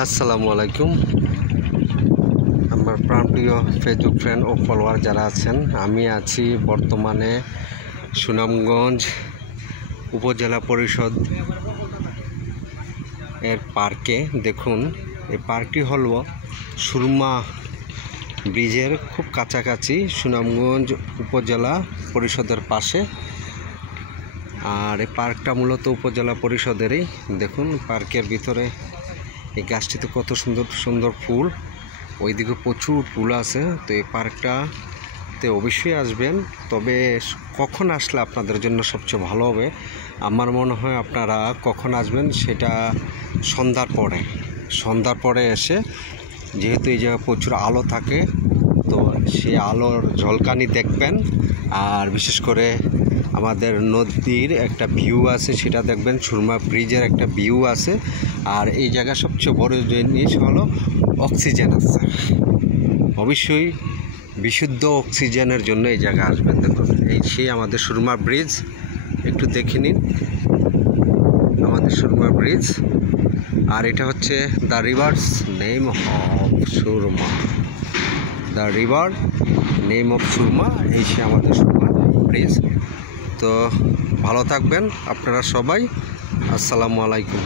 আসসালামু আলাইকুম। আমার প্রাণপ্রিয় ফেসবুক ফ্রেন্ড ও ফলোয়ার যারা আছেন, আমি আছি বর্তমানে সুনামগঞ্জ উপজেলা পরিষদ এর পার্কে। দেখুন, এই পার্কটি হল সুরমা ব্রিজের খুব কাছাকাছি, সুনামগঞ্জ উপজেলা পরিষদের পাশে। আর এই পার্কটা মূলত উপজেলা পরিষদেরই। দেখুন, পার্কের ভিতরে এই গাছটিতে কত সুন্দর সুন্দর ফুল, ওইদিকে প্রচুর ফুল আছে। তো এই পার্কটাতে অবশ্যই আসবেন, তবে কখন আসলে আপনাদের জন্য সবচেয়ে ভালো হবে, আমার মনে হয় আপনারা কখন আসবেন সেটা সন্ধ্যার পরে এসে, যেহেতু এই জায়গায় প্রচুর আলো থাকে, তো সেই আলোর ঝলকানি দেখবেন। আর বিশেষ করে আমাদের নদীর একটা ভিউ আছে, সেটা দেখবেন। সুরমা ব্রিজের একটা ভিউ আছে। আর এই জায়গা সবচেয়ে বড় জিনিস হলো অক্সিজেন আছে। অবশ্যই বিশুদ্ধ অক্সিজেনের জন্য এই জায়গা আসবেন। দেখুন, এই সেই আমাদের সুরমা ব্রিজ, একটু দেখে নিন আমাদের সুরমা ব্রিজ। আর এটা হচ্ছে the river's name of Surma, the river name of Surma. এই সে আমাদের সুরমা ব্রিজ। তো ভালো থাকবেন আপনারা সবাই। আসসালামু আলাইকুম।